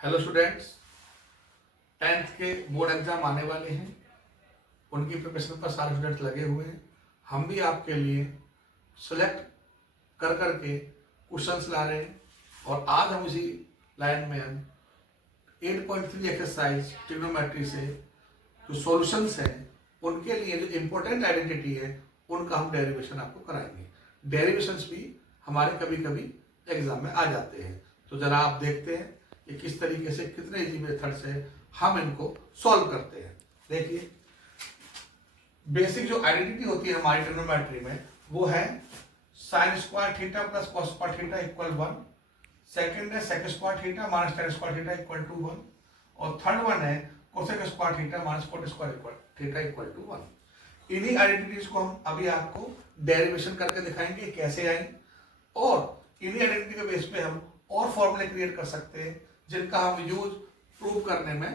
Hello students, 10th के board exam आने वाले हैं। उनकी प्रिपरेशन पर सारे स्टूडेंट्स लगे हुए हैं। हम भी आपके लिए सेलेक्ट कर करके क्वेश्चंस ला रहे हैं और आज हम इसी लाइन में हम 8.3 एक्सरसाइज ट्रिग्नोमेट्री से जो सॉल्यूशंस हैं उनके लिए जो इम्पोर्टेंट आइडेंटिटी है उनका हम डेरिवेशन आपको कराएंगे। डेरिवेशंस भी हमारे कभी कभी एग्जाम में आ जाते हैं, तो जरा आप देखते हैं कि किस तरीके से कितने इजी मेथड से हम इनको सॉल्व करते हैं। देखिए, बेसिक जो आइडेंटिटी होती है हमारी ट्रिग्नोमेट्री में वो है sine square theta plus cos square theta equal 1। Second है sec square theta minus ten square theta equal to 1। और थर्ड वन है cosec square theta minus cot square theta equal to 1। इन्हीं आइडेंटिटीज को हम अभी आपको डेरिवेशन करके दिखाएंगे कैसे आई, और इन्हीं आइडेंटिटी के बेस पे हम और फॉर्मूले क्रिएट कर सकते हैं जिनका हम यूज प्रूव करने में,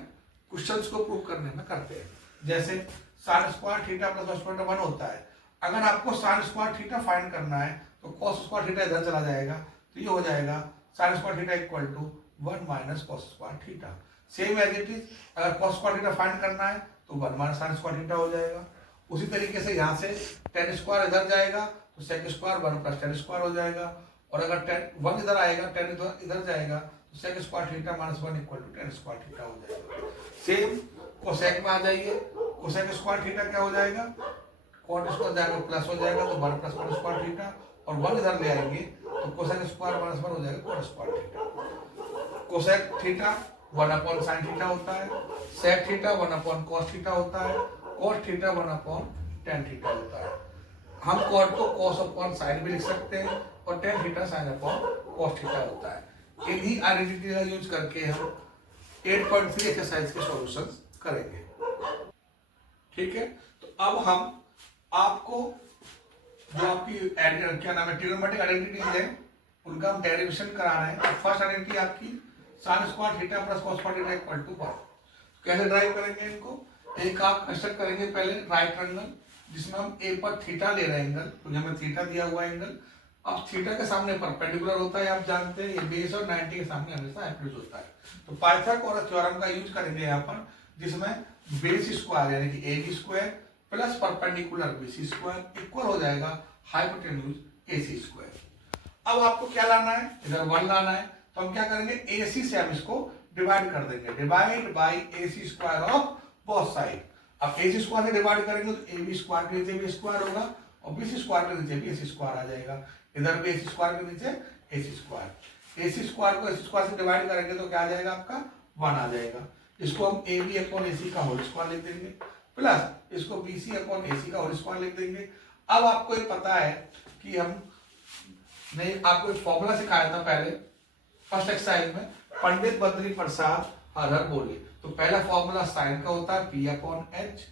क्वेश्चंस को प्रूव करने में करते हैं। जैसे sign square theta plus cos square theta 1 होता है। अगर आपको साइन स्क्वायर थीटा फाइंड करना है तो कॉस स्क्वायर थीटा इधर चला जाएगा, तो ये हो जाएगा sine square theta equal to 1 minus cos square theta. Same as it is, अगर कॉस स्क्वायर थीटा फाइंड करना है तो 1 माइनस साइन स्क्वायर थीटा हो जाएगा। उसी तरीके से यहाँ से टेन स्क्वायर इधर जाएगा तो sec square 1 plus tan square हो जाएगा, और अगर 1 इधर आएगा, 10 इधर जाएगा तो sec square theta minus 1 equal to tan square theta हो जाएगा। सेम कोसेक में आ जाइए, कोसेक स्क्वायर थीटा क्या हो जाएगा, कॉट स्क्वायर जाएगा प्लस हो जाएगा तो 1 प्लस कॉट स्क्वायर थीटा, और 1 इधर ले आएंगे तो कोसेक स्क्वायर माइनस 1 हो जाएगा cot square theta. Cosec theta 1 upon sine theta होता है, sec theta 1 upon cos theta होता है, cot theta 1 upon tan theta होता है। हम कॉट को कॉस अपॉन साइन भी लिख सकते हैं और tan theta sine upon cos theta होता है। इन्हीं आइडेंटिटी का यूज करके हम 8.3 एक्सरसाइज के सॉल्यूशंस करेंगे। ठीक है, तो अब हम आपको जो आपकी क्या नाम है ट्रिग्नोमेट्रिक आइडेंटिटीज है उनका हम डेरिवेशन करा रहे हैं। फर्स्ट आइडेंटिटी आपकी sine square theta plus cos square theta equal to 1। कैसे ड्राइव करेंगे इनको, एक आप कंस्ट्रक्ट करेंगे पहले राइट ट्रायंगल जिसमें हम ए पर थीटा ले रहे हैं एंगल, तो हमें थीटा दिया हुआ एंगल। अब थीटा के सामने परपेंडिकुलर होता है, आप जानते हैं ये बेस और 90 के सामने हमेशा हाइपोटेन्यूज होता है। तो पाइथागोरस थ्योरम का यूज करेंगे यहाँ पर, जिसमें बेस स्क्वायर यानी कि A B square plus perpendicular B C square equal हो जाएगा हाइपोटेन्यूज ए सी स्क्वायर। अब आपको क्या लाना है, इधर 1 लाना है, तो हम क्या करेंगे ए सी से हम इसको डिवाइड कर देंगे, divide by A C square of both side. अब ए सी स्क्वायर से डिवाइड करेंगे तो ए बी स्क्वायर के नीचे भी स्क्वायर होगा और बी सी स्क्वायर के नीचे भी ए सी स्क्वायर आ जाएगा, इधर भी ए सी स्क्वायर के नीचे ए सी स्क्वायर। ए सी स्क्वायर को ए सी स्क्वायर से डिवाइड करेंगे तो क्या आ जाएगा आपका 1 आ जाएगा। इसको हम ए बी अपॉन ए सी का होल स्क्वायर लिख देंगे, प्लस इसको बी सी अपॉन ए सी का होल स्क्वायर लिख देंगे। अब आपको ये पता है कि हम नहीं, आपको एक फॉर्मूला सिखाया था पहले फर्स्ट एक्सरसाइज में, पंडित बद्री प्रसाद हर बोले। तो पहला फॉर्मूला साइन का होता है पी अपॉन एच,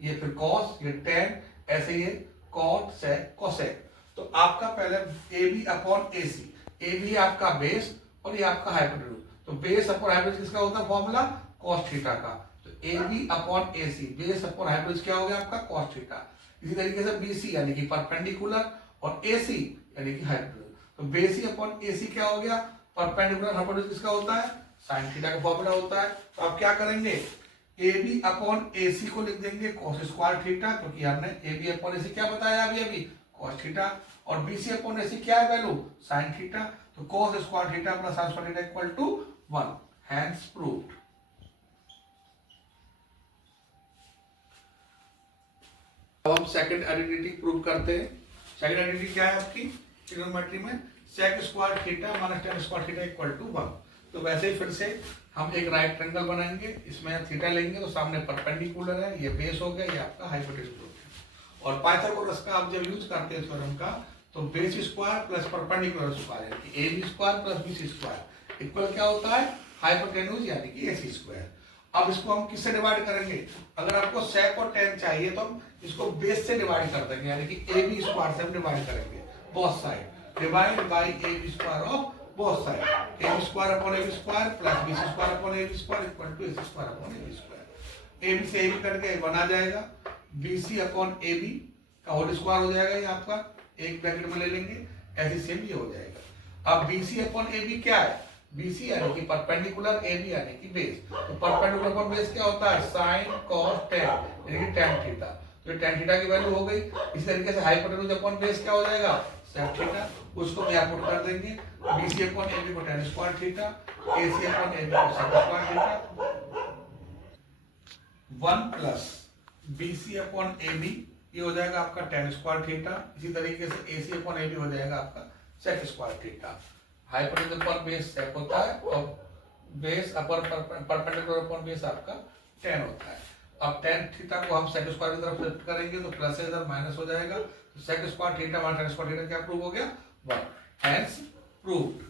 ये फिर कॉस, ये टेन, ऐसे ये कॉट सेक कोसेक। तो आपका पहले A B upon A C, A B आपका बेस और ये आपका हाइपोटेन्यूज। तो बेस अपॉन हाइपोटेन्यूज किसका होता है फॉर्मूला, कॉस थीटा का। तो A B upon A C, base upon hypotenuse क्या हो गया आपका कॉस थीटा। इसी तरीके से बी सी यानी कि परपेंडिकुलर और ए सी यानी कि हाइपोटेन्यूज। तो base C upon A C क्या हो गया, परपेंडिकुलर हाइपोटेन्यूज किसका होता है, साइन थीटा का फॉर्मूला होता है। तो आप क्या करेंगे, ए बी अपॉन ए सी को लिख देंगे कॉस स्क्वायर थीटा, क्योंकि हमने ए बी अपॉन ए सी क्या बताया अभी कॉस थीटा, और B C upon A C क्या है वैल्यू साइन थीटा। तो cos square theta plus sine square theta equal to 1, hence proved. अब हम सेकंड आइडेंटिटी प्रूव करते हैं। सेकंड आइडेंटिटी क्या है आपकी ट्रिग्नोमेट्री में, sec square theta minus ten square theta equal to 1। तो वैसे ही फिर से हम एक राइट ट्रायंगल बनाएंगे, इसमें थीटा लेंगे तो सामने परपेंडिकुलर है, ये बेस हो गया, ये आपका हाइपोटेन्यूज हो गया। और पाइथागोरस का आप जब यूज करते हैं थ्योरम का, तो base square plus perpendicular square यानी कि A B square plus B C square equal क्या होता है हाइपोटेन्यूज यानी कि ए सी स्क्वायर। अब इसको हम किससे डिवाइड करेंगे, अगर आपको सेक और टेन चाहिए तो हम इसको बेस से डिवाइड कर देंगे, यानी कि ए बी स्क्वायर से हम डिवाइड करेंगे both side, divide by A B square of both side. A B square upon A B square plus B C square upon A B square equal to A C square upon A B square. A B से A B cut के 1 आ जाएगा, B C upon A B का whole square हो जाएगा, ये आपका एक ब्रैकेट में ले लेंगे, ऐसे सेम ये हो जाएगा। अब B C upon A B क्या है, BC यानी कि परपेंडिकुलर, AB यानी कि बेस। तो परपेंडिकुलर अपॉन बेस क्या होता है? साइन कॉस टेन यानी कि टेन थीटा। तो ये टेन थीटा की वैल्यू हो गई। इसी तरीके से हाइपोटेन्यूज अपॉन बेस क्या हो जाएगा? Sec theta. उसको हम यहाँ पुट कर देंगे, BC अपॉन AB को tan square theta, AC upon AB को sec square theta, 1 plus BC upon AB ये हो जाएगा आपका टेन स्क्वायर थीटा। इसी तरीके से AC अपॉन AB हो जाएगा आपका sec square theta. Hypotenuse upon base sec होता है और base upper perpendicular upon base आपका टेन होता है। अब टेन थीटा को हम सेक स्क्वायर की तरफ शिफ्ट करेंगे तो प्लस से इधर माइनस हो जाएगा। तो sec square theta minus ten square theta क्या प्रूव हो गया? 1। Hence proved.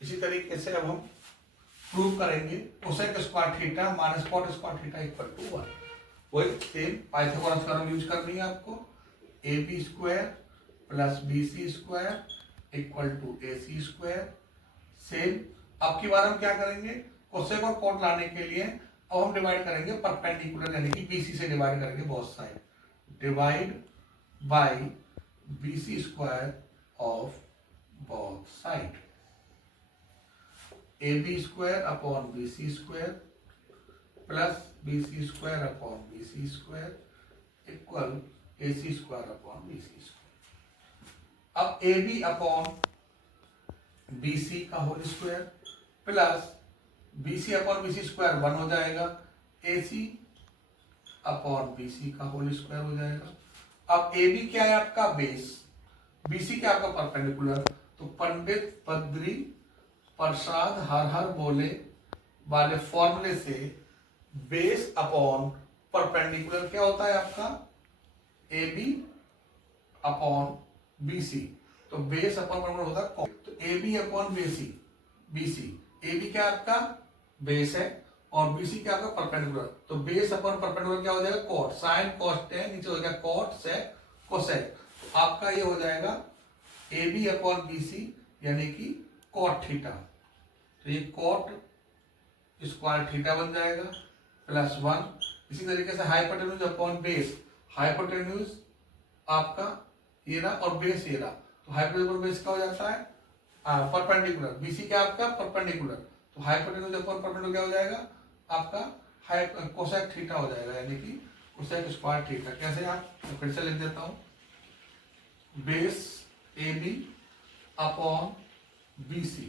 इसी तरीके से अब हम प्रूव करेंगे cosec square theta minus cot square theta equal to 1। वही सेम पाइथागोरस थ्योरम यूज करनी है आपको। AB square plus BC square equal to AC square. Same अब की बार हम क्या करेंगे? कोसेक और कॉट लाने के लिए अब हम डिवाइड करेंगे परपेंडिकुलर यानी कि BC से डिवाइड करेंगे both side. Divide by BC square of both side. AB square upon BC square plus BC square upon BC square equal AC square upon BC square. अब AB अपॉन BC का whole square plus BC upon BC square 1 हो जाएगा, AC upon BC का whole square हो जाएगा। अब AB क्या है आपका? बेस। BC क्या आपका? परपेंडिकुलर। तो पंडित बद्री प्रसाद हर हर बोले वाले फॉर्मूले से बेस अपॉन परपेंडिकुलर क्या होता है आपका? AB upon BC। तो बेस अपॉन परपेंडिकुलर होता है कॉट। तो AB अपॉन BC। AB क्या आपका? बेस है और BC क्या आपका? परपेंडिकुलर। तो बेस अपॉन परपेंडिकुलर क्या हो जाएगा? कॉट। साइन कॉस टेन नीचे हो जाएगा कॉट सेक कोसेक। तो आपका ये हो जाएगा AB अपॉन BC यानी कि कॉट थीटा। तो ये कॉट स्क्वायर थीटा बन जाएगा प्लस 1। इसी तरीके से हाइपोटेन्यूज अपॉन बेस। हाइपोटेन्यूज आपका ये रहा और बेस ये रहा। तो हाइपोटेन्यूज अपॉन बेस क्या हो जाता है? परपेंडिकुलर। BC क्या आपका? परपेंडिकुलर। तो हाइपोटेन्यूज अपॉन परपेंडिकुलर क्या हो जाएगा आपका? कोसेक थीटा हो जाएगा यानी कि कोसेक स्क्वायर थीटा। कैसे आप? तो फिर से लिख देता हूं, base AB upon BC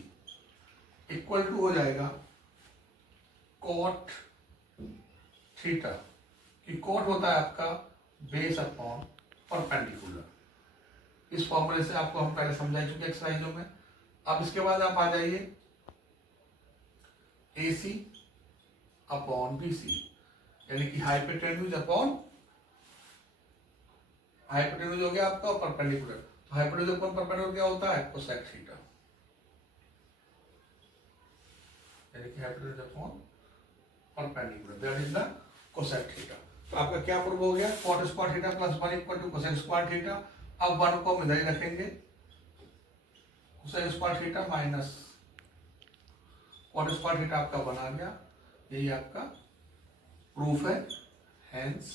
equal to हो जाएगा कॉट थीटा। कि कॉट होता है आपका बेस अपॉन परपेंडिकुलर। इस फॉर्मूले से आपको हम पहले समझा चुके एक्सरसाइजों में। अब इसके बाद आप आ जाइए AC अपॉन BC यानी कि हाइपोटेन्यूज अपॉन हाइपोटेन्यूज हो गया आपका परपेंडिकुलर। तो हाइपोटेन्यूज अपॉन परपेंडिकुलर क्या होता है? कोसेक थीटा यानी कि hypotenuse upon perpendicular that is the cosec theta. तो आपका क्या प्रूव हो गया? Cot square theta plus 1 equal to cosec square theta. अब 1 को हम इधर ही रखेंगे, cosec square theta minus cot square theta आपका बना गया। यही आपका प्रूफ है। हेंस